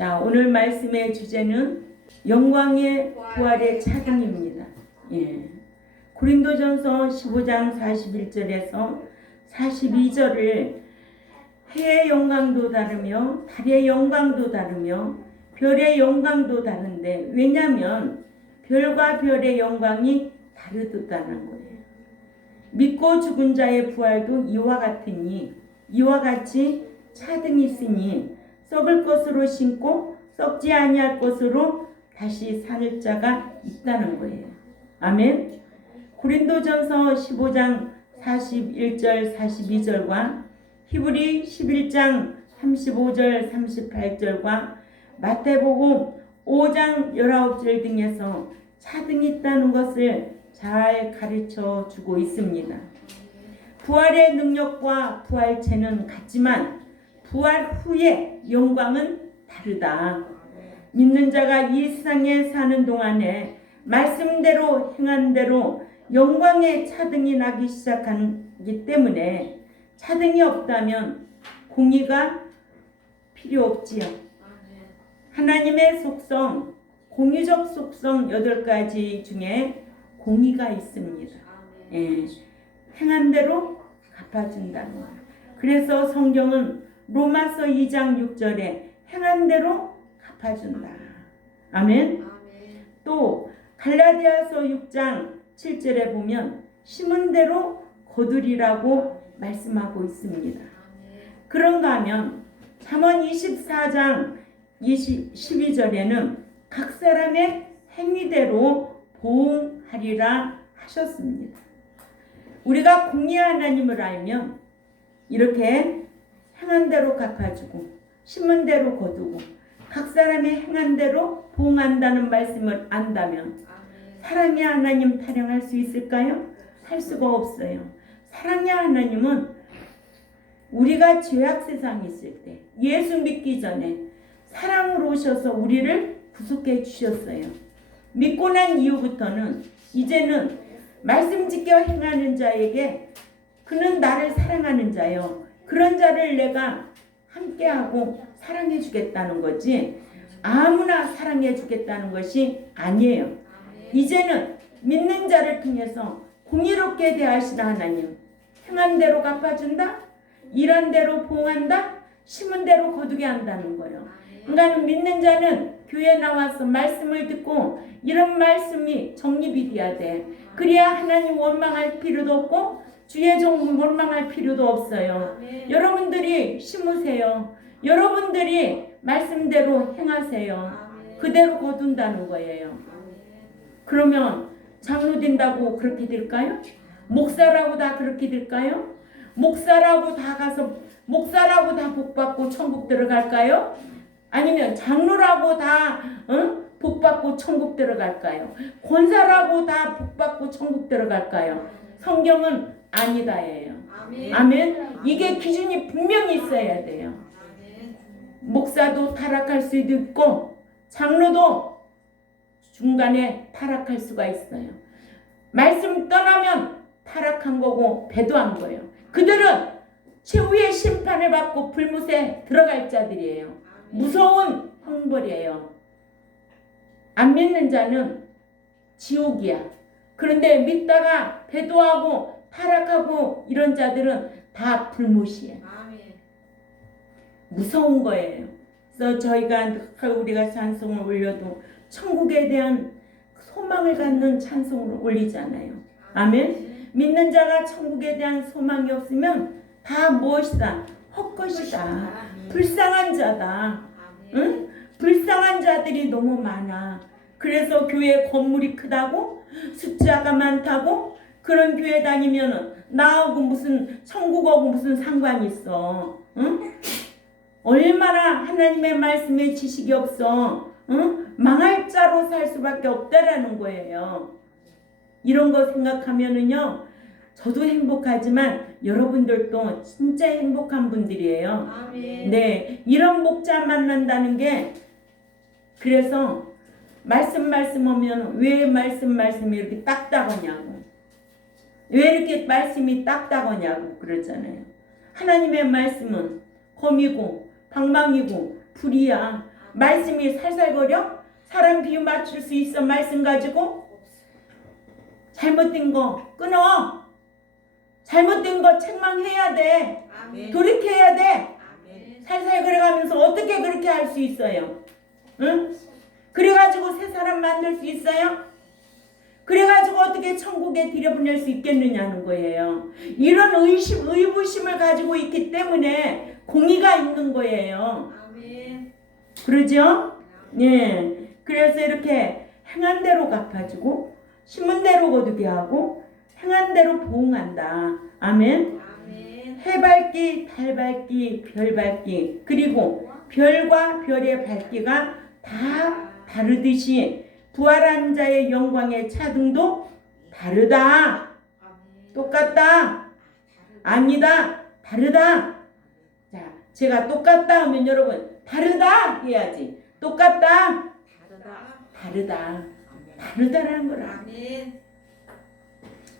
자, 오늘 말씀의 주제는 영광의 부활의 차등입니다. 예. 고린도전서 15장 41절에서 42절을 해의 영광도 다르며 달의 영광도 다르며 별의 영광도 다른데, 왜냐하면 별과 별의 영광이 다르다는 거예요. 믿고 죽은 자의 부활도 이와 같으니 이와 같이 차등이 있으니 썩을 것으로 심고 썩지 아니할 것으로 다시 살 자가 있다는 거예요. 아멘. 고린도전서 15장 41절 42절과 히브리 11장 35절 38절과 마태복음 5장 19절 등에서 차등이 있다는 것을 잘 가르쳐 주고 있습니다. 부활의 능력과 부활체는 같지만 부활 후의 영광은 다르다. 믿는 자가 이 세상에 사는 동안에 말씀대로 행한 대로 영광의 차등이 나기 시작하기 때문에 차등이 없다면 공의가 필요 없지요. 하나님의 속성, 공의적 속성 8가지 중에 공의가 있습니다. 예, 행한 대로 갚아준다는 거예요. 그래서 성경은 로마서 2장 6절에 행한 대로 갚아준다. 아멘. 또 갈라디아서 6장 7절에 보면 심은 대로 거두리라고 말씀하고 있습니다. 그런가 하면 잠언 24장 12절에는 각 사람의 행위대로 보응하리라 하셨습니다. 우리가 공의의 하나님을 알면 이렇게 행한 대로 갚아주고 심은 대로 거두고 각 사람의 행한 대로 보응한다는 말씀을 안다면 사랑의 하나님 타령할 수 있을까요? 할 수가 없어요. 사랑의 하나님은 우리가 죄악 세상에 있을 때 예수 믿기 전에 사랑으로 오셔서 우리를 구속해 주셨어요. 믿고 난 이후부터는 이제는 말씀 지켜 행하는 자에게 그는 나를 사랑하는 자요. 그런 자를 내가 함께하고 사랑해 주겠다는 거지 아무나 사랑해 주겠다는 것이 아니에요. 이제는 믿는 자를 통해서 공의롭게 대하시는 하나님, 행한 대로 갚아준다, 일한 대로 보응한다, 심은 대로 거두게 한다는 거예요. 그러니까 믿는 자는 교회 나와서 말씀을 듣고 이런 말씀이 정립이 돼야 돼. 그래야 하나님 원망할 필요도 없고 주의 종 원망할 필요도 없어요. 여러분들이 심으세요. 여러분들이 말씀대로 행하세요. 그대로 거둔다는 거예요. 그러면 장로 된다고 그렇게 될까요? 목사라고 다 그렇게 될까요? 목사라고 다 가서 목사라고 다 복받고 천국 들어갈까요? 아니면 장로라고 다 복받고 천국 들어갈까요? 권사라고 다 복받고 천국 들어갈까요? 성경은 아니다예요. 아멘. 이게 기준이 분명히 있어야 돼요. 목사도 타락할 수도 있고 장로도 중간에 타락할 수가 있어요. 말씀 떠나면 타락한 거고 배도한 거예요. 그들은 최후의 심판을 받고 불못에 들어갈 자들이에요. 무서운 형벌이에요. 안 믿는 자는 지옥이야. 그런데 믿다가 배도하고 타락하고 이런 자들은 다 불못이에요. 무서운 거예요. 그래서 저희가 우리가 찬송을 올려도 천국에 대한 소망을 갖는 찬송을 올리잖아요. 아멘. 믿는 자가 천국에 대한 소망이 없으면 다 무엇이다? 헛것이다. 불쌍한 자다. 응? 불쌍한 자들이 너무 많아. 그래서 교회 건물이 크다고 숫자가 많다고 그런 교회 다니면 나하고 무슨 천국하고 무슨 상관이 있어. 응? 얼마나 하나님의 말씀에 지식이 없어. 응? 망할 자로 살 수밖에 없다라는 거예요. 이런 거 생각하면은요, 저도 행복하지만 여러분들도 진짜 행복한 분들이에요. 아멘. 네, 이런 목자 만난다는 게 그래서 말씀하면 왜 말씀이 이렇게 딱딱하냐고, 왜 이렇게 말씀이 딱딱하냐고 그러잖아요. 하나님의 말씀은 검이고 방망이고 불이야. 말씀이 살살거려? 사람 비유 맞출 수 있어? 말씀 가지고? 잘못된 거 끊어. 잘못된 거 책망해야 돼. 아멘. 돌이켜야 돼. 아멘. 살살 그래가면서 어떻게 그렇게 할 수 있어요? 응? 그래가지고 새 사람 만들 수 있어요? 그래가지고 어떻게 천국에 들여보낼 수 있겠느냐는 거예요. 이런 의구심을 가지고 있기 때문에 공의가 있는 거예요. 아멘. 그러죠? 예. 그래서 이렇게 행한 대로 갚아주고 심은 대로 거두게 하고 행한 대로 보응한다. 아멘. 아멘. 해 밝기, 달 밝기, 별 밝기, 그리고 별과 별의 밝기가 다 다르듯이 부활한 자의 영광의 차등도 다르다. 아멘. 똑같다. 아니다. 다르다. 자, 제가 똑같다 하면 여러분 다르다 해야지. 똑같다. 다르다. 다르다. 다르다라는 거라. 아멘.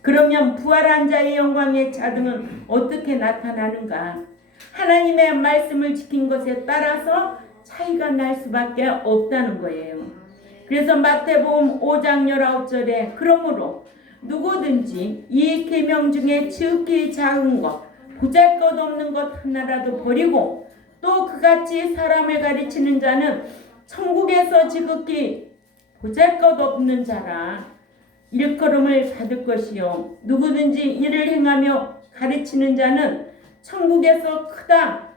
그러면 부활한 자의 영광의 차등은 어떻게 나타나는가? 하나님의 말씀을 지킨 것에 따라서 차이가 날 수밖에 없다는 거예요. 그래서 마태복음 5장 19절에 그러므로 누구든지 이 계명 중에 지극히 작은 것 보잘것없는 것 하나라도 버리고 또 그같이 사람을 가르치는 자는 천국에서 지극히 보잘것없는 자라 일컬음을 받을 것이요 누구든지 이를 행하며 가르치는 자는 천국에서 크다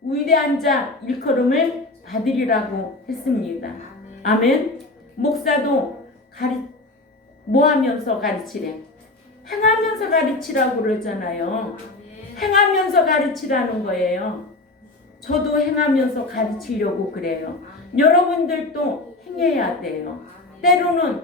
위대한 자 일컬음을 받으리라고 했습니다. 아멘. 목사도 뭐 하면서 가르치래? 행하면서 가르치라고 그러잖아요. 행하면서 가르치라는 거예요. 저도 행하면서 가르치려고 그래요. 여러분들도 행해야 돼요. 때로는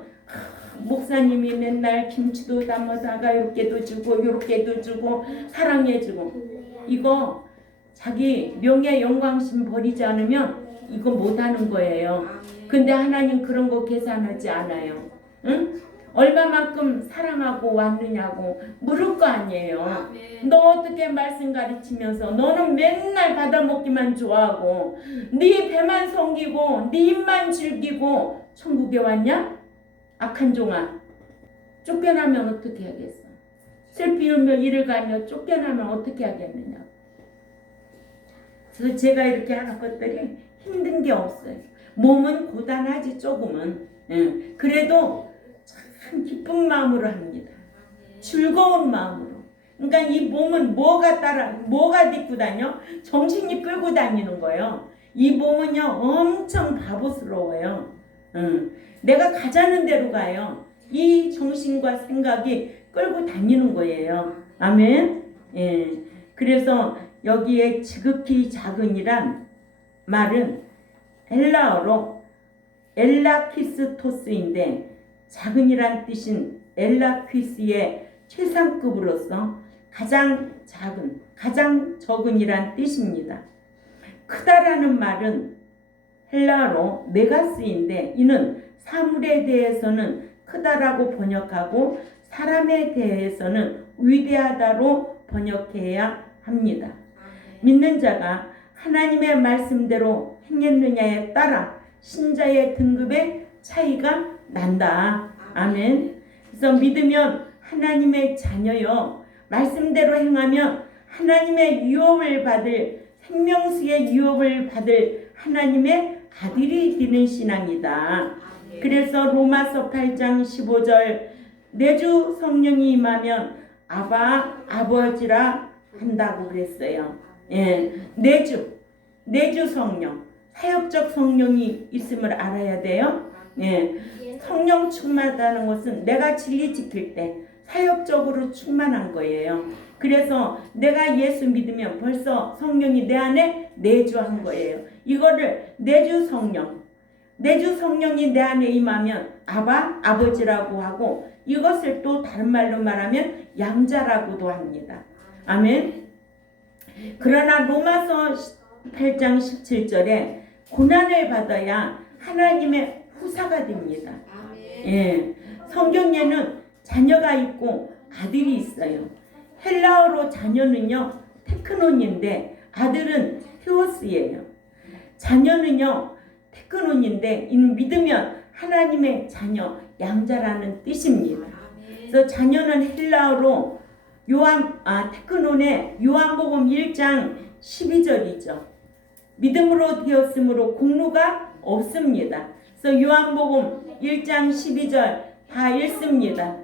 목사님이 맨날 김치도 담아다가 이렇게도 주고 이렇게도 주고 사랑해주고 이거 자기 명예 영광심 버리지 않으면 이거 못하는 거예요. 근데 하나님 그런 거 계산하지 않아요. 응? 얼마만큼 사랑하고 왔느냐고 물을 거 아니에요. 너 어떻게 말씀 가르치면서 너는 맨날 받아먹기만 좋아하고 네 배만 섬기고 네 입만 즐기고 천국에 왔냐? 악한 종아. 쫓겨나면 어떻게 하겠어? 슬피 울며 이를 가며 쫓겨나면 어떻게 하겠느냐? 그래서 제가 이렇게 하는 것들이 힘든 게 없어요. 몸은 고단하지 조금은. 그래도 참 기쁜 마음으로 합니다. 즐거운 마음으로. 그러니까 이 몸은 뭐가 딛고 다녀? 정신이 끌고 다니는 거예요. 이 몸은요 엄청 바보스러워요. 내가 가자는 대로 가요. 이 정신과 생각이 끌고 다니는 거예요. 아멘. 예. 그래서 여기에 지극히 작은이란 말은 헬라어로 엘라키스토스인데 작은이란 뜻인 엘라퀴스의 최상급으로서 가장 작은, 가장 적은이란 뜻입니다. 크다라는 말은 헬라어로 메가스인데 이는 사물에 대해서는 크다라고 번역하고 사람에 대해서는 위대하다로 번역해야 합니다. 믿는 자가 하나님의 말씀대로 행했느냐에 따라 신자의 등급의 차이가 난다. 아멘. 그래서 믿으면 하나님의 자녀요. 말씀대로 행하면 하나님의 유업을 받을 생명수의 유업을 받을 하나님의 아들이 되는 신앙이다. 그래서 로마서 8장 15절 내주 성령이 임하면 아바 아버지라 한다고 그랬어요. 예, 내주 성령, 사역적 성령이 있음을 알아야 돼요. 예, 성령 충만하다는 것은 내가 진리 지킬 때 사역적으로 충만한 거예요. 그래서 내가 예수 믿으면 벌써 성령이 내 안에 내주한 거예요. 이거를 내주 성령이 내 안에 임하면 아바 아버지라고 하고 이것을 또 다른 말로 말하면 양자라고도 합니다. 아멘. 그러나 로마서 8장 17절에 고난을 받아야 하나님의 후사가 됩니다. 예, 성경에는 자녀가 있고 아들이 있어요. 헬라어로 자녀는요 테크논인데 아들은 테오스예요. 자녀는요 테크논인데 이는 믿으면 하나님의 자녀 양자라는 뜻입니다. 그래서 자녀는 헬라어로 테크논의 요한복음 1장 12절이죠. 믿음으로 되었으므로 공로가 없습니다. 그래서 요한복음 1장 12절 다 읽습니다.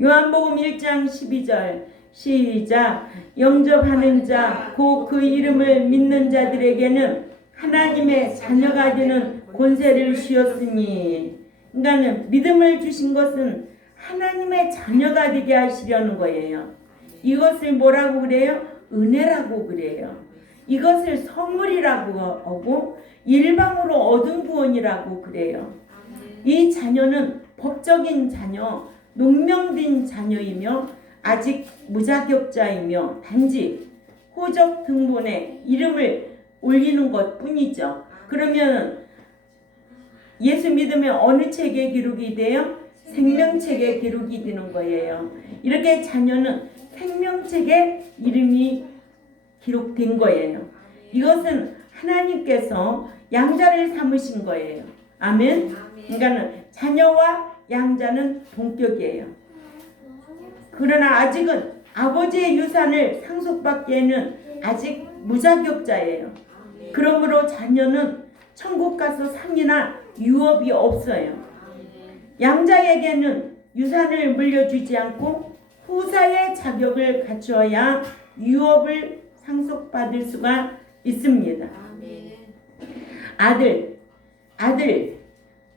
요한복음 1장 12절 시작. 영접하는 자 곧 그 이름을 믿는 자들에게는 하나님의 자녀가 되는 권세를 주었으니, 그러니까 믿음을 주신 것은 하나님의 자녀가 되게 하시려는 거예요. 이것을 뭐라고 그래요? 은혜라고 그래요. 이것을 선물이라고 하고 일방으로 얻은 구원이라고 그래요. 이 자녀는 법적인 자녀, 농명된 자녀이며 아직 무자격자이며 단지 호적 등본에 이름을 올리는 것 뿐이죠. 그러면 예수 믿으면 어느 책에 기록이 돼요? 생명책에 기록이 되는 거예요. 이렇게 자녀는 생명책에 이름이 기록된 거예요. 이것은 하나님께서 양자를 삼으신 거예요. 아멘. 그러니까 자녀와 양자는 동격이에요. 그러나 아직은 아버지의 유산을 상속받기에는 아직 무자격자예요. 그러므로 자녀는 천국 가서 상이나 유업이 없어요. 양자에게는 유산을 물려주지 않고 후사의 자격을 갖추어야 유업을 상속받을 수가 있습니다.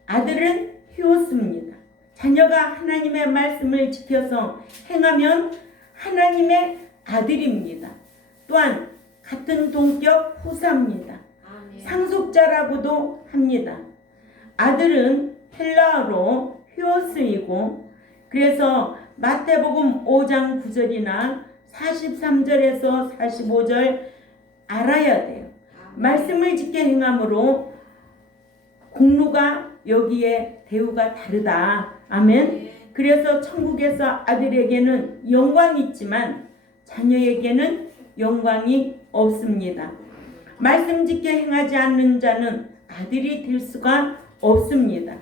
아들은 히오스입니다. 자녀가 하나님의 말씀을 지켜서 행하면 하나님의 아들입니다. 또한 같은 동격 후사입니다. 상속자라고도 합니다. 아들은 헬라어로 히오스이고, 그래서 마태복음 5장 9절이나 43절에서 45절 알아야 돼요. 말씀을 지켜 행함으로 공로가 여기에 대우가 다르다. 아멘. 그래서 천국에서 아들에게는 영광이 있지만 자녀에게는 영광이 없습니다. 말씀 지켜 행하지 않는 자는 아들이 될 수가 없습니다.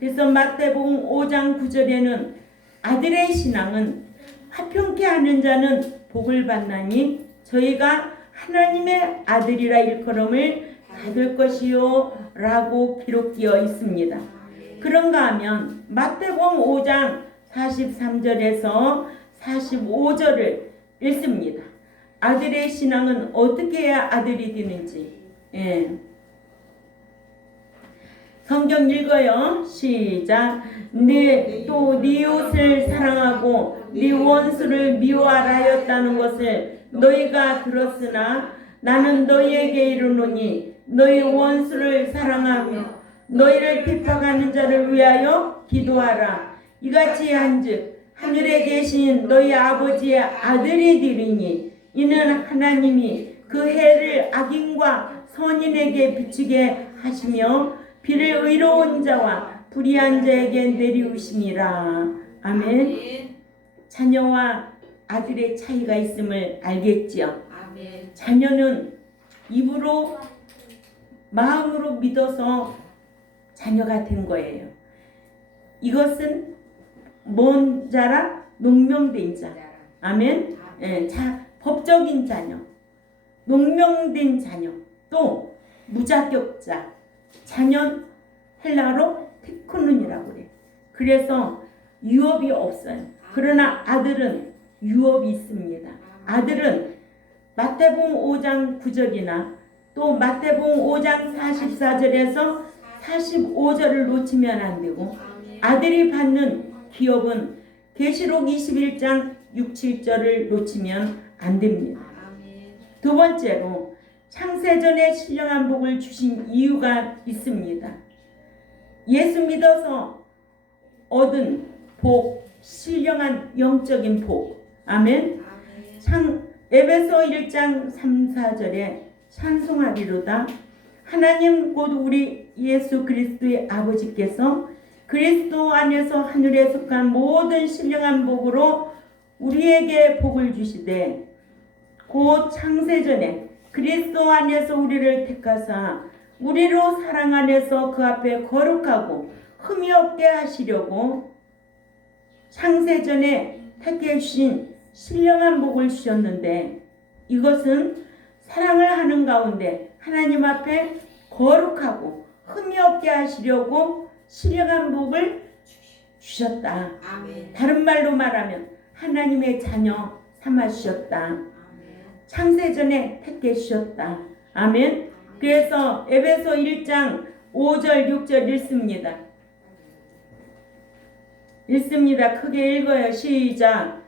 그래서 마태복음 5장 9절에는 아들의 신앙은 화평케 하는 자는 복을 받나니 저희가 하나님의 아들이라 일컬음을 받을 것이요 라고 기록되어 있습니다. 그런가 하면 마태복음 5장 43절에서 45절을 읽습니다. 아들의 신앙은 어떻게 해야 아들이 되는지. 성경 읽어요. 시작. 네 이웃을 사랑하고 네 원수를 미워하라 하였다는 것을 너희가 들었으나 나는 너희에게 이르노니 너희 원수를 사랑하며 너희를 핍박하는 자를 위하여 기도하라. 이같이 한즉 하늘에 계신 너희 아버지의 아들이 되리니 이는 하나님이 그 해를 악인과 선인에게 비추게 하시며 비를 의로운 자와 불의한 자에게 내리우심이라. 아멘. 자녀와 아들의 차이가 있음을 알겠지요. 자녀는 입으로 마음으로 믿어서 자녀가 된 거예요. 이것은 뭔 자라? 농명된 자. 아멘. 법적인 자녀, 농명된 자녀, 또 무자격자. 자녀 헬라어로 테크논이라고 그래요. 그래서 유업이 없어요. 그러나 아들은 유업이 있습니다. 아들은 마태복음 5장 9절이나 또 마태복음 5장 44절에서 45절을 놓치면 안 되고, 아들이 받는 기업은 계시록 21장 6, 7절을 놓치면 안 됩니다. 두 번째로 창세전에 신령한 복을 주신 이유가 있습니다. 예수 믿어서 얻은 복, 신령한 영적인 복. 아멘. 에베소 1장 3, 4절에 찬송하리로다. 하나님 곧 우리 예수 그리스도의 아버지께서 그리스도 안에서 하늘에 속한 모든 신령한 복으로 우리에게 복을 주시되 곧 창세전에 그리스도 안에서 우리를 택하사 우리로 사랑 안에서 그 앞에 거룩하고 흠이 없게 하시려고 창세전에 택해 주신 신령한 복을 주셨는데, 이것은 사랑을 하는 가운데 하나님 앞에 거룩하고 흠이 없게 하시려고 신령한 복을 주셨다. 아멘. 다른 말로 말하면 하나님의 자녀 삼아 주셨다. 창세전에 택해 주셨다. 아멘. 그래서 에베소 1장 5절 6절 읽습니다. 크게 읽어요. 시작.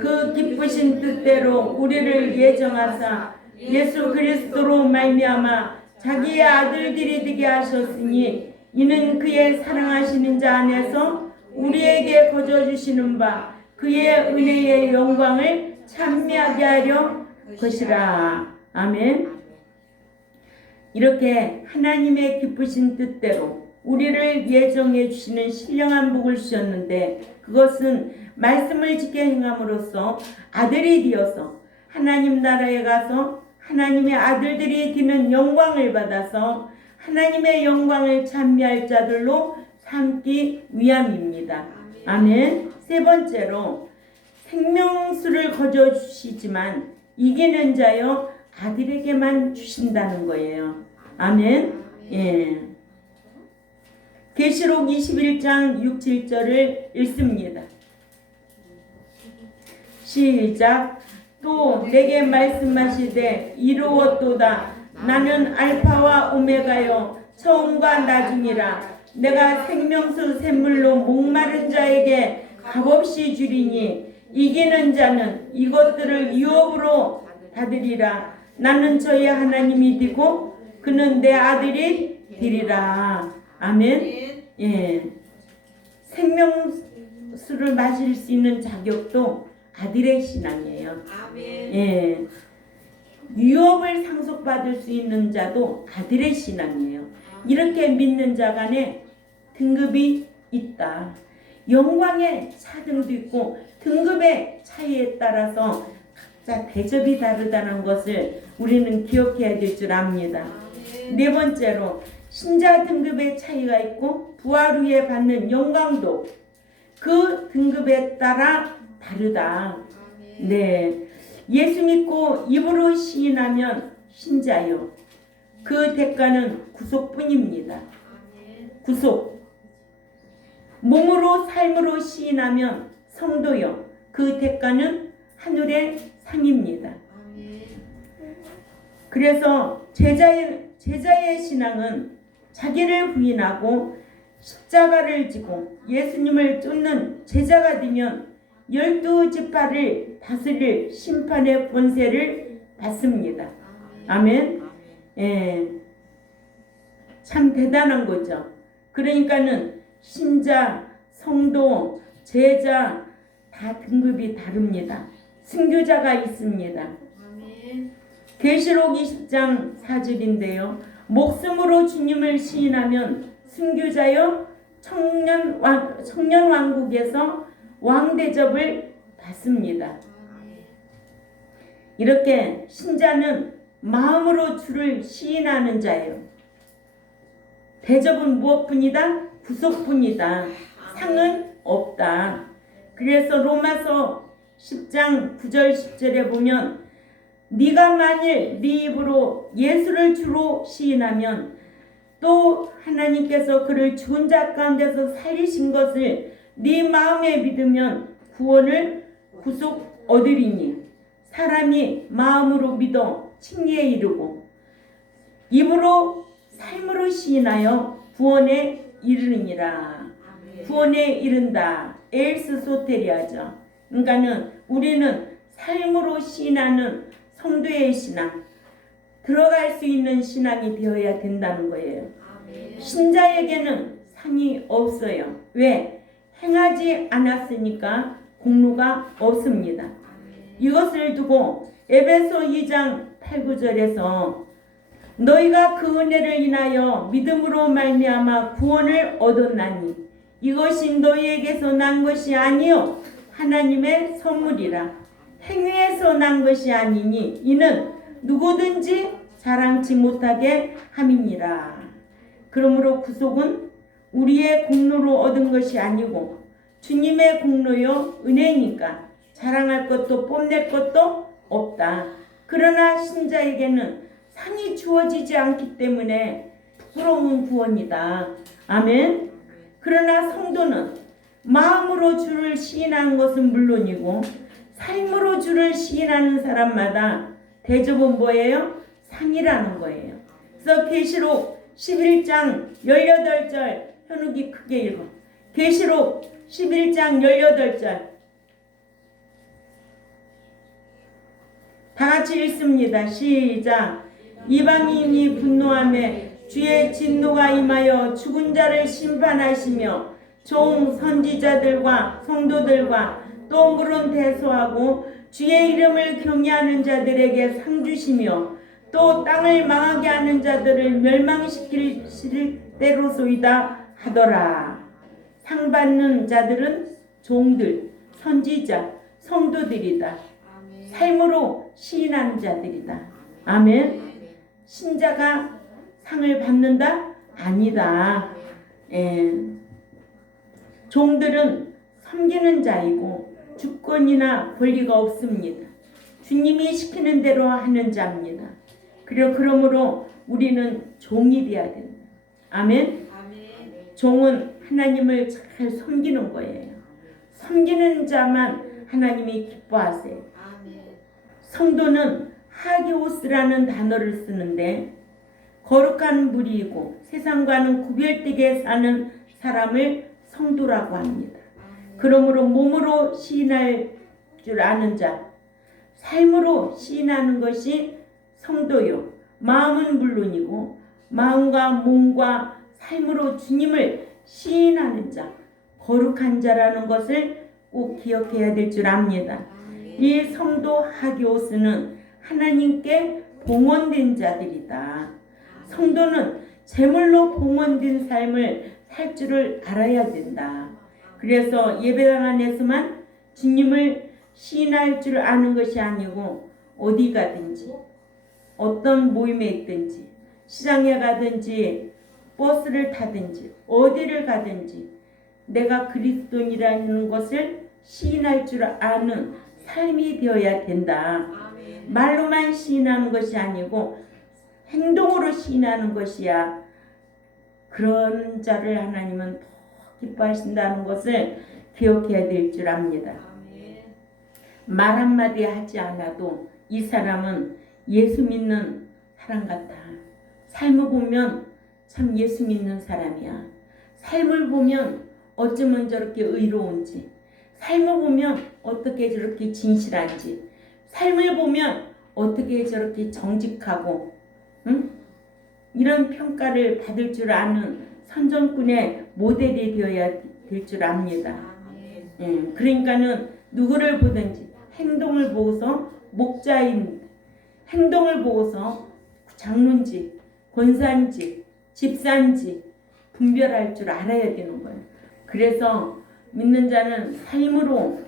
그 기쁘신 뜻대로 우리를 예정하사 예수 그리스도로 말미암아 자기의 아들들이 되게 하셨으니, 이는 그의 사랑하시는 자 안에서 우리에게 거저 주시는 바 그의 은혜의 영광을 찬미하게 하려 것이라. 아멘. 이렇게 하나님의 기쁘신 뜻대로 우리를 예정해 주시는 신령한 복을 주셨는데, 그것은 말씀을 지켜 행함으로써 아들이 되어서 하나님 나라에 가서 하나님의 아들들이 되는 영광을 받아서 하나님의 영광을 찬미할 자들로 삼기 위함입니다. 아멘. 세 번째로, 생명수를 거저 주시지만 이기는 자여 아들에게만 주신다는 거예요. 아멘. 예. 계시록 21장 6, 7절을 읽습니다. 시작. 또 내게 말씀하시되 이루었도다. 나는 알파와 오메가요 처음과 나중이라. 내가 생명수 샘물로 목마른 자에게 값없이 주리니 이기는 자는 이것들을 유업으로 받으리라. 나는 저희 하나님이 되고 그는 내 아들이 되리라. 아멘. 예. 생명수를 마실 수 있는 자격도 아들의 신앙이에요. 아멘. 예. 유업을 상속받을 수 있는 자도 아들의 신앙이에요. 이렇게 믿는 자 간에 등급이 있다. 영광의 차등도 있고 등급의 차이에 따라서 각자 대접이 다르다는 것을 우리는 기억해야 될 줄 압니다. 네 번째로, 신자 등급의 차이가 있고 부활 후에 받는 영광도 그 등급에 따라 다르다. 네, 예수 믿고 입으로 시인하면 신자요. 그 대가는 구속뿐입니다. 구속. 몸으로 삶으로 시인하면 성도요. 그 대가는 하늘의 상입니다. 그래서 제자의 신앙은 자기를 부인하고 십자가를 지고 예수님을 쫓는 제자가 되면 12지파를 다스릴 심판의 권세를 받습니다. 아멘. 예. 참 대단한 거죠. 그러니까는 신자, 성도, 제자 다 등급이 다릅니다. 순교자가 있습니다. 계시록 20장 4절인데요. 목숨으로 주님을 시인하면 순교자여 청년 왕국에서 왕 대접을 받습니다. 이렇게 신자는 마음으로 주를 시인하는 자예요. 대접은 무엇뿐이다? 구속뿐이다. 상은 없다. 그래서 로마서 10장 9절 10절에 보면 네가 만일 네 입으로 예수를 주로 시인하면 또 하나님께서 그를 죽은 자 가운데서 살리신 것을 네 마음에 믿으면 구원을 구속 얻으리니 사람이 마음으로 믿어 칭의에 이르고 입으로 삶으로 시인하여 구원에 이르느니라. 구원에 이른다. 에일스 소테리아죠. 그러니까는 우리는 삶으로 시인하는 성도의 신앙, 들어갈 수 있는 신앙이 되어야 된다는 거예요. 신자에게는 상이 없어요. 왜? 행하지 않았으니까 공로가 없습니다. 이것을 두고 에베소 2장 8, 9절에서 너희가 그 은혜를 인하여 믿음으로 말미암아 구원을 얻었나니 이것이 너희에게서 난 것이 아니요 하나님의 선물이라. 행위에서 난 것이 아니니 이는 누구든지 자랑치 못하게 함이니라. 그러므로 구속은 우리의 공로로 얻은 것이 아니고 주님의 공로요 은혜니까 자랑할 것도 뽐낼 것도 없다. 그러나 신자에게는 상이 주어지지 않기 때문에 부끄러운 구원이다. 아멘. 그러나 성도는 마음으로 주를 시인하는 것은 물론이고 삶으로 주를 시인하는 사람마다 대접은 뭐예요? 상이라는 거예요. 그래서 계시록 11장 18절 현욱이 크게 읽어. 계시록 11장 18절 다 같이 읽습니다. 시작. 이방인이 분노하며 주의 진노가 임하여 죽은 자를 심판하시며 종 선지자들과 성도들과 또 물은 대소하고 주의 이름을 경외하는 자들에게 상 주시며 또 땅을 망하게 하는 자들을 멸망시킬 때로소이다 하더라. 상 받는 자들은 종들, 선지자, 성도들이다. 삶으로 시인하는 자들이다. 아멘. 신자가 상을 받는다? 아니다. 종들은 섬기는 자이고 주권이나 권리가 없습니다. 주님이 시키는 대로 하는 자입니다. 그러므로 우리는 종이 되어야 된다. 아멘. 종은 하나님을 잘 섬기는 거예요. 섬기는 자만 하나님이 기뻐하세요. 성도는 하기오스라는 단어를 쓰는데 거룩한 무리이고 세상과는 구별되게 사는 사람을 성도라고 합니다. 그러므로 몸으로 시인할 줄 아는 자, 삶으로 시인하는 것이 성도요. 마음은 물론이고 마음과 몸과 삶으로 주님을 시인하는 자, 거룩한 자라는 것을 꼭 기억해야 될 줄 압니다. 이 성도 하기오스는 하나님께 봉헌된 자들이다. 성도는 제물로 봉헌된 삶을 살 줄을 알아야 된다. 그래서 예배당 안에서만 주님을 시인할 줄 아는 것이 아니고 어디 가든지 어떤 모임에 있든지 시장에 가든지 버스를 타든지 어디를 가든지 내가 그리스도인이라는 것을 시인할 줄 아는 삶이 되어야 된다. 말로만 시인하는 것이 아니고 행동으로 시인하는 것이야. 그런 자를 하나님은 더 기뻐하신다는 것을 기억해야 될 줄 압니다. 말 한마디 하지 않아도 이 사람은 예수 믿는 사람 같아. 삶을 보면 참 예수 믿는 사람이야. 삶을 보면 어쩌면 저렇게 의로운지, 삶을 보면 어떻게 저렇게 진실한지, 삶을 보면 어떻게 저렇게 정직하고 이런 평가를 받을 줄 아는 선전꾼의 모델이 되어야 될 줄 압니다. 그러니까는 누구를 보든지 행동을 보고서 목자인 행동을 보고서 장로인지 권사인지 집사인지 분별할 줄 알아야 되는 거예요. 그래서 믿는 자는 삶으로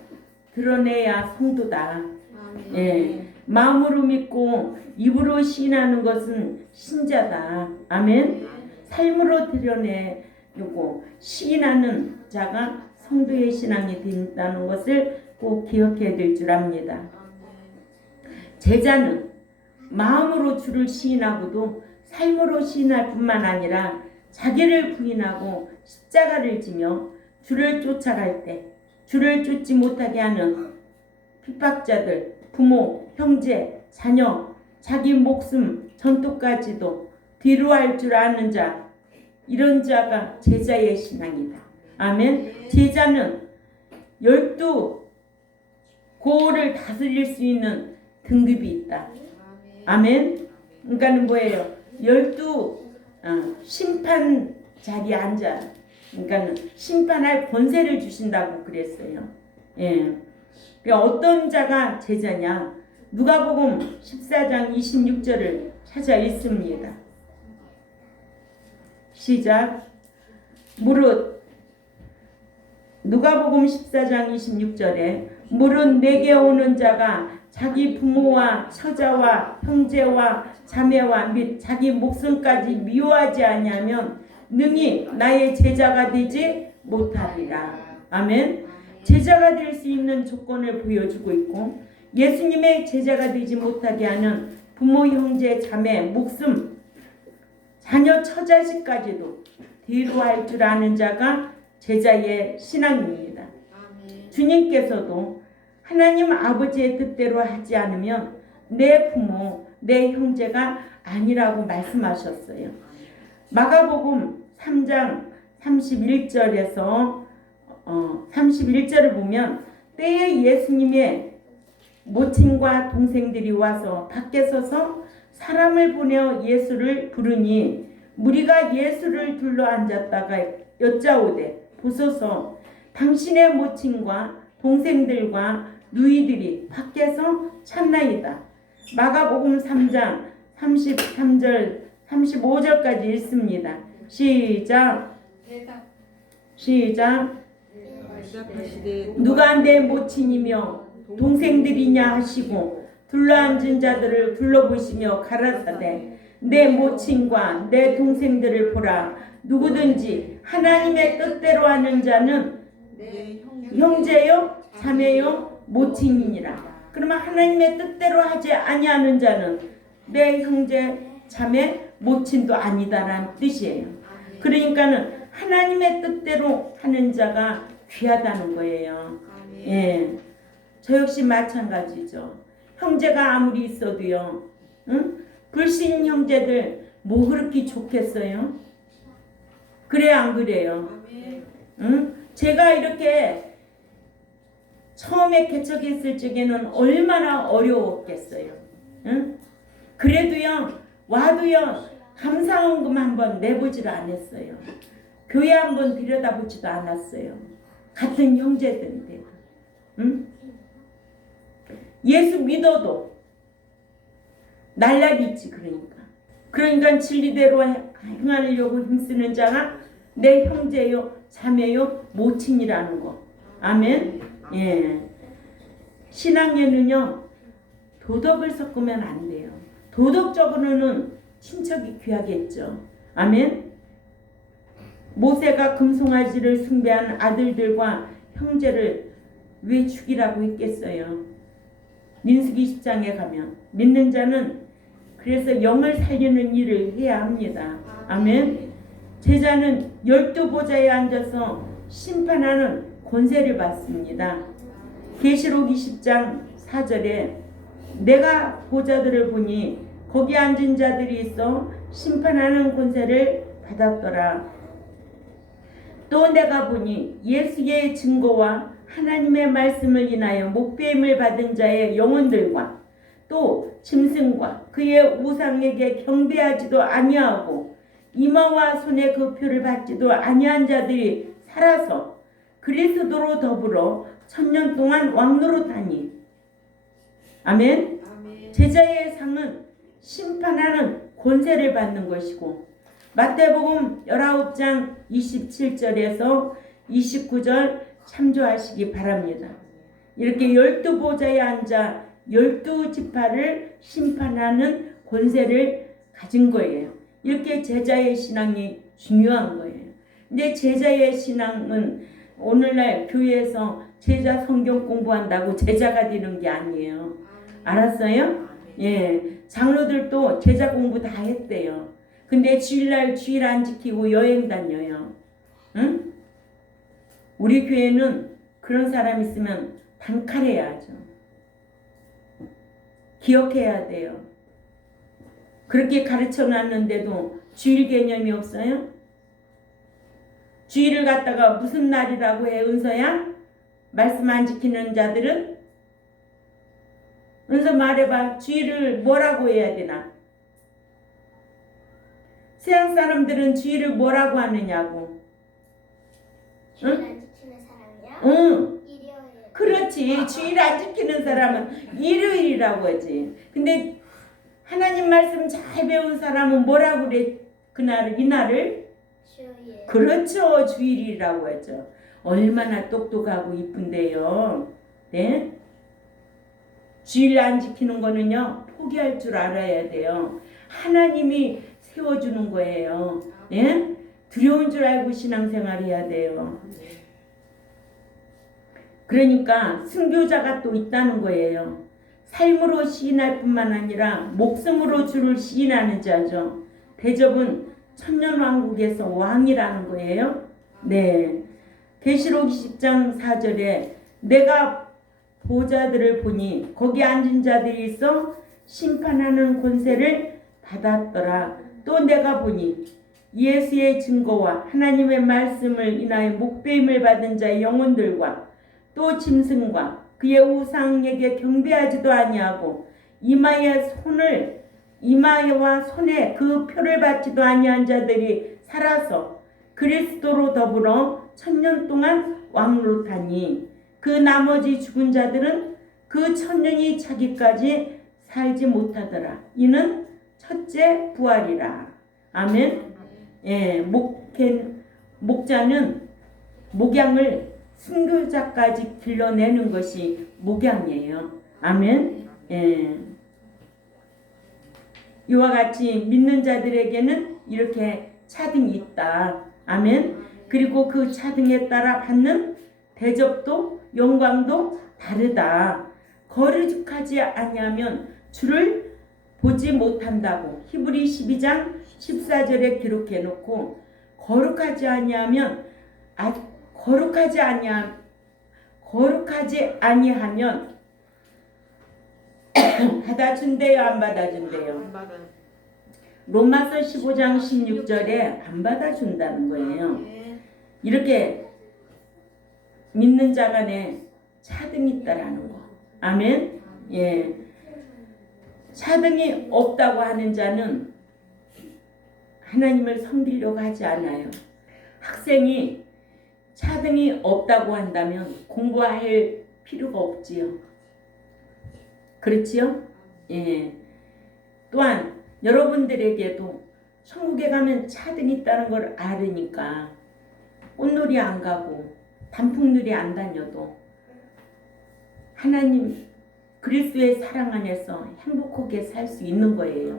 드러내야 성도다. 마음으로 믿고 입으로 시인하는 것은 신자다. 아멘. 삶으로 드러내고 시인하는 자가 성도의 신앙이 된다는 것을 꼭 기억해야 될 줄 압니다. 제자는 마음으로 주를 시인하고도 삶으로 시인할 뿐만 아니라 자기를 부인하고 십자가를 지며 주를 쫓아갈 때 주를 쫓지 못하게 하는 핍박자들, 부모, 형제, 자녀, 자기 목숨, 전토까지도 뒤로할 줄 아는 자, 이런 자가 제자의 신앙이다. 아멘. 제자는 12 고을을 다스릴 수 있는 등급이 있다. 아멘. 그러니까는 뭐예요? 12 심판 자리에 앉아. 그러니까는 심판할 권세를 주신다고 그랬어요. 그러니까 어떤 자가 제자냐? 누가복음 14장 26절을 찾아 읽습니다. 시작. 무릇 누가복음 14장 26절에 무릇 내게 오는 자가 자기 부모와 처자와 형제와 자매와 및 자기 목숨까지 미워하지 아니하면 능히 나의 제자가 되지 못하리라. 아멘. 제자가 될 수 있는 조건을 보여주고 있고, 예수님의 제자가 되지 못하게 하는 부모, 형제, 자매, 목숨, 자녀, 처자식까지도 뒤로할 줄 아는 자가 제자의 신앙입니다. 주님께서도 하나님 아버지의 뜻대로 하지 않으면 내 부모, 내 형제가 아니라고 말씀하셨어요. 마가복음 3장 31절에서 31절을 보면 때에 예수님의 모친과 동생들이 와서 밖에 서서 사람을 보내 예수를 부르니 무리가 예수를 둘러 앉았다가 여짜오되 보소서 당신의 모친과 동생들과 누이들이 밖에서 찾나이다. 마가복음 3장 33절 35절까지 읽습니다. 시작. 누가 내 모친이며 동생들이냐 하시고 둘러앉은 자들을 둘러보시며 가라사대 내 모친과 내 동생들을 보라. 누구든지 하나님의 뜻대로 하는 자는 형제요 자매요 모친이니라. 그러면 하나님의 뜻대로 하지 아니하는 자는 내 형제 자매 모친도 아니다라는 뜻이에요. 그러니까는 하나님의 뜻대로 하는 자가 귀하다는 거예요. 예, 저 역시 마찬가지죠. 형제가 아무리 있어도요, 불신 형제들 뭐 그렇게 좋겠어요? 그래 안 그래요? 제가 이렇게 처음에 개척했을 적에는 얼마나 어려웠겠어요. 그래도요 와도요 감사원금 한번 내보지를 않았어요. 교회 한번 들여다보지도 않았어요. 같은 형제들인데도. 예수 믿어도 날라리 있지. 그러니까 진리대로 행하려고 힘쓰는 자가 내 형제요 자매요 모친이라는 거. 아멘. 예. 신앙에는요 도덕을 섞으면 안 돼요. 도덕적으로는 친척이 귀하겠죠. 아멘. 모세가 금송아지를 숭배한 아들들과 형제를 왜 죽이라고 했겠어요? 민수기 10장에 가면 믿는 자는 그래서 영을 살리는 일을 해야 합니다. 아멘. 제자는 12보좌에 앉아서 심판하는 권세를 받습니다. 계시록 20장 4절에 내가 보좌들을 보니 거기 앉은 자들이 있어 심판하는 권세를 받았더라. 또 내가 보니 예수의 증거와 하나님의 말씀을 인하여 목배임을 받은 자의 영혼들과 또 짐승과 그의 우상에게 경배하지도 아니하고 이마와 손에 그 표를 받지도 아니한 자들이 살아서 그리스도로 더불어 1000년 동안 왕노릇하니. 아멘. 제자의 상은 심판하는 권세를 받는 것이고, 마태복음 19장 27절에서 29절 참조하시기 바랍니다. 이렇게 12보좌에 앉아 12지파를 심판하는 권세를 가진 거예요. 이렇게 제자의 신앙이 중요한 거예요. 근데 제자의 신앙은 오늘날 교회에서 제자 성경 공부한다고 제자가 되는 게 아니에요. 알았어요? 예, 장로들도 제자 공부 다 했대요. 근데 주일날 주일 안 지키고 여행 다녀요. 응? 우리 교회는 그런 사람 있으면 단칼해야죠. 기억해야 돼요. 그렇게 가르쳐 놨는데도 주일 개념이 없어요? 주일을 갖다가 무슨 날이라고 해, 은서야? 말씀 안 지키는 자들은? 은서 말해봐. 주일을 뭐라고 해야 되나? 세상 사람들은 주일을 뭐라고 하느냐고. 주일 안 지키는 사람이야? 응. 일요일. 그렇지. 주일 안 지키는 사람은 일요일이라고 하지. 근데 하나님 말씀 잘 배운 사람은 뭐라고 그래? 그날, 이날을? 주일. 그렇죠. 주일이라고 하죠. 얼마나 똑똑하고 이쁜데요. 네? 주일 안 지키는 거는요 포기할 줄 알아야 돼요. 하나님이 세워주는 거예요. 예? 두려운 줄 알고 신앙생활 해야 돼요. 그러니까 순교자가 또 있다는 거예요. 삶으로 시인할 뿐만 아니라 목숨으로 주를 시인하는 자죠. 대접은 천년왕국에서 왕이라는 거예요. 네. 계시록 20장 4절에 내가 보좌들을 보니 거기 앉은 자들이 있어 심판하는 권세를 받았더라. 또 내가 보니 예수의 증거와 하나님의 말씀을 인하여 목배임을 받은 자의 영혼들과 또 짐승과 그의 우상에게 경배하지도 아니하고 이마에와 손에 그 표를 받지도 아니한 자들이 살아서 그리스도로 더불어 1000년 동안 왕노릇하니 그 나머지 죽은 자들은 그 1000년이 차기까지 살지 못하더라. 이는 첫째 부활이라. 아멘. 예, 목자는 목양을 순교자까지 길러내는 것이 목양이에요. 아멘. 예. 이와 같이 믿는 자들에게는 이렇게 차등이 있다. 아멘. 그리고 그 차등에 따라 받는 대접도 영광도 다르다. 거룩하지 아니하면 주를 보지 못한다고 히브리 12장 14절에 기록해 놓고 거룩하지 아니하면 받아준대요, 안 받아준대요? 로마서 15장 16절에 안 받아준다는 거예요. 이렇게 믿는 자 간에 차등이 있다라는 거. 아멘. 예. 차등이 없다고 하는 자는 하나님을 섬기려고 하지 않아요. 학생이 차등이 없다고 한다면 공부할 필요가 없지요. 그렇지요? 예. 또한 여러분들에게도 천국에 가면 차등이 있다는 걸 알으니까 꽃놀이 안 가고 단풍놀이 안 다녀도 하나님 그리스도의 사랑 안에서 행복하게 살 수 있는 거예요.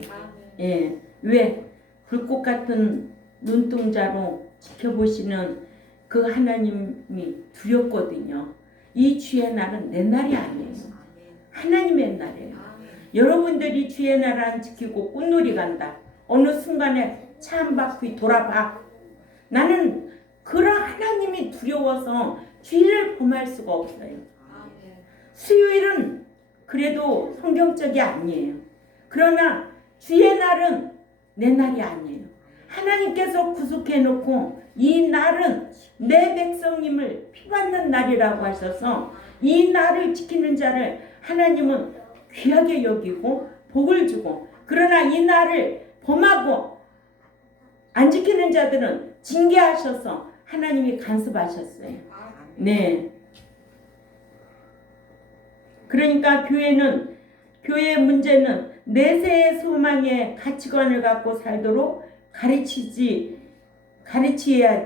예. 왜? 불꽃 같은 눈동자로 지켜보시는 그 하나님이 두렵거든요. 이 주의 날은 내 날이 아니에요. 하나님의 날이에요. 여러분들이 주의 날 안 지키고 꽃놀이 간다. 어느 순간에 차 한 바퀴 돌아봐. 나는 그런 하나님이 두려워서 주일을 범할 수가 없어요. 수요일은 그래도 성경적이 아니에요. 그러나 주의 날은 내 날이 아니에요. 하나님께서 구속해 놓고 이 날은 내 백성님을 피받는 날이라고 하셔서 이 날을 지키는 자를 하나님은 귀하게 여기고 복을 주고, 그러나 이 날을 범하고 안 지키는 자들은 징계하셔서 하나님이 간섭하셨어요. 네. 그러니까 교회의 문제는 내세의 소망의 가치관을 갖고 살도록 가르치어야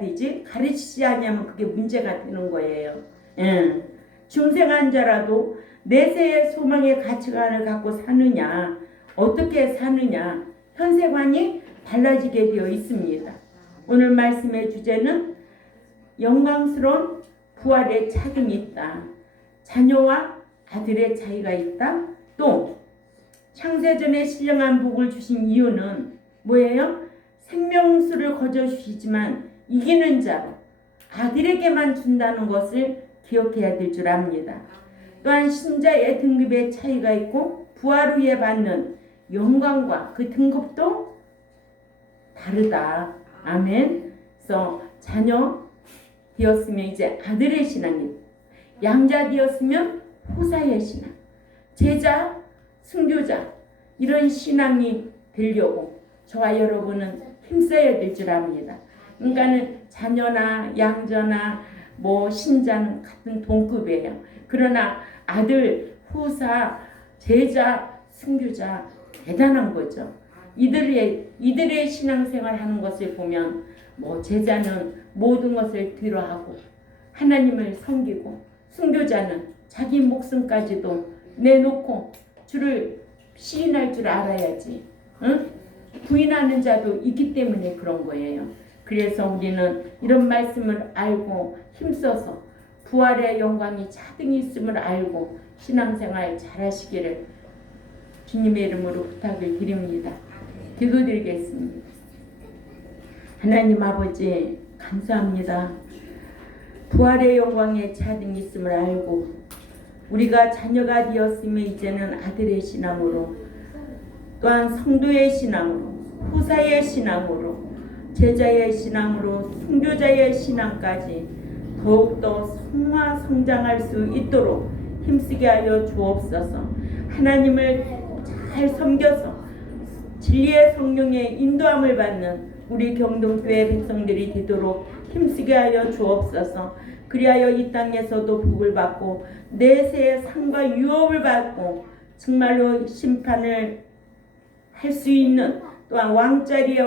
되지. 가르치지 않으면 그게 문제가 되는 거예요. 예. 중생한 자라도 내세의 소망의 가치관을 갖고 사느냐, 어떻게 사느냐, 현세관이 달라지게 되어 있습니다. 오늘 말씀의 주제는 영광스러운 부활의 차등이 있다. 자녀와 아들의 차이가 있다. 또 창세전에 신령한 복을 주신 이유는 뭐예요? 생명수를 거저주시지만 이기는 자로 아들에게만 준다는 것을 기억해야 될 줄 압니다. 또한 신자의 등급의 차이가 있고 부활 후에 받는 영광과 그 등급도 다르다. 아멘. 그래서 자녀 되었으면 이제 아들의 신앙이, 양자 되었으면 후사의 신앙, 제자, 순교자, 이런 신앙이 되려고 저와 여러분은 힘써야 될 줄 압니다. 그러니까는 자녀나 양자나 신자는 같은 동급이에요. 그러나 아들, 후사, 제자, 순교자 대단한 거죠. 이들의 신앙생활 하는 것을 보면 제자는 모든 것을 뒤로하고 하나님을 섬기고, 순교자는 자기 목숨까지도 내놓고 주를 시인할 줄 알아야지. 응? 부인하는 자도 있기 때문에 그런 거예요. 그래서 우리는 이런 말씀을 알고 힘써서 부활의 영광이 차등히 있음을 알고 신앙생활 잘하시기를 주님의 이름으로 부탁을 드립니다. 기도드리겠습니다. 하나님 아버지 감사합니다. 부활의 영광에 차등히 있음을 알고 우리가 자녀가 되었으며 이제는 아들의 신앙으로 또한 성도의 신앙으로 후사의 신앙으로 제자의 신앙으로 순교자의 신앙까지 더욱더 성장할 수 있도록 힘쓰게 하여 주옵소서. 하나님을 잘 섬겨서 진리의 성령의 인도함을 받는 우리 경동교회 백성들이 되도록 힘쓰게 하여 주옵소서. 그리하여 이 땅에서도 복을 받고 내세의 상과 유업을 받고 정말로 심판을 할 수 있는 또한 왕자리에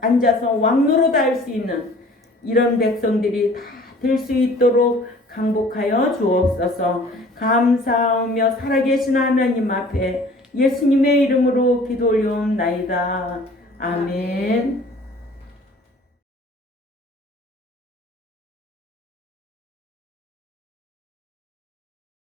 앉아서 왕노릇 할 수 있는 이런 백성들이 다 될 수 있도록 강복하여 주옵소서. 감사하며 살아계신 하나님 앞에 예수님의 이름으로 기도 올려옵나이다. 아멘.